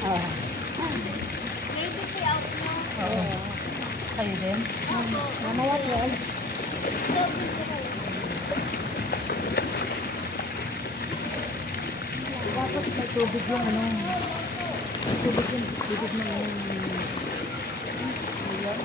Oo. Oo. Kayo din? Mamaya 12. Dapat may tubig yung ano. Tubig yung tubig na yung ayan.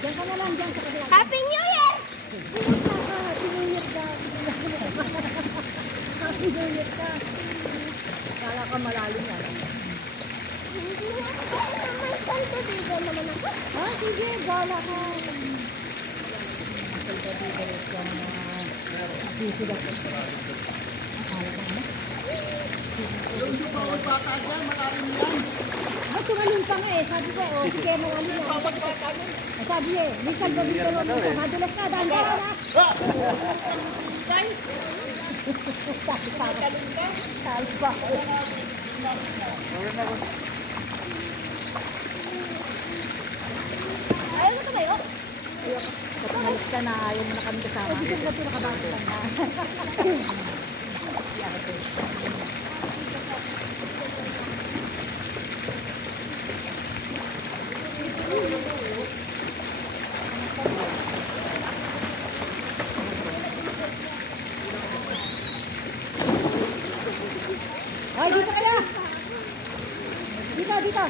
Diyan ka na lang, diyan sa kabila. Happy New Year! Happy New Year ka. Happy New Year ka. Kala ka malalim yan. Hindi na ako may salbabiga naman ako. Ah, sige, gala ka. Salbabiga ka. Asisi lang. Akala ka ano? Yung bawal bata dyan, malalim yan. Ay, tumalun pa nga eh. Sabi ko, oh, sige, malalim yan. Sabi eh, may salbabiga naman dito. Madulas ka, dahil ka na. Sabi pa. Ayaw mo tumayo? Kapag nalis ka na, ayaw mo na kami kasama. Hindi ka ito nakabasa ka na. Ay, dito kaya! Dito, dito!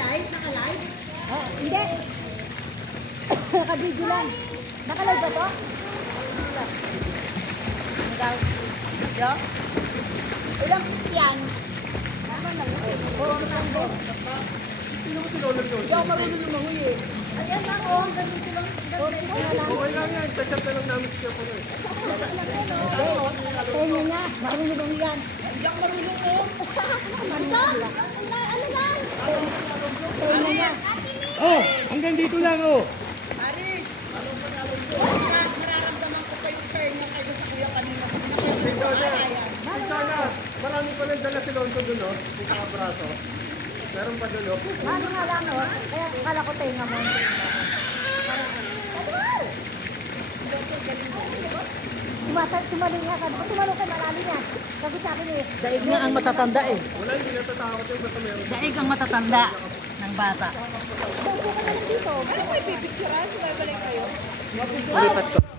Live? Naka-live? Oh, hindi! Naka-video lang. Naka-live ba to? Yo? Ilang feet yan? Sino ko sinulog yun? Yo, marunong lumangoy eh. Ayan lang oh, ganun ko lang. Okay lang yan, chat na lang namin siya po eh. Tenyo niya, marunong bang yan? Hindi ako marunong eh. Ano lang? Tenyo niya. Oh, hanggang dito lang oh. Nararamdaman ko kayo kayo kayo sa kuya kanina. Sana, marami pa lang dala si Lonzo dun oh. Yung braso. Meron pa dun oh. Ano nga lang, no? Kaya kala ko tenga mo. Tumalong nga ka. Tumalong ka, malalim yan. Sabi sa akin eh. Daig nga ang matatanda eh. Wala, hindi natatakot yung basta meron. Daig ang matatanda ng bata. Ano may pipicturan? Sumabalik kayo? Lipat ko.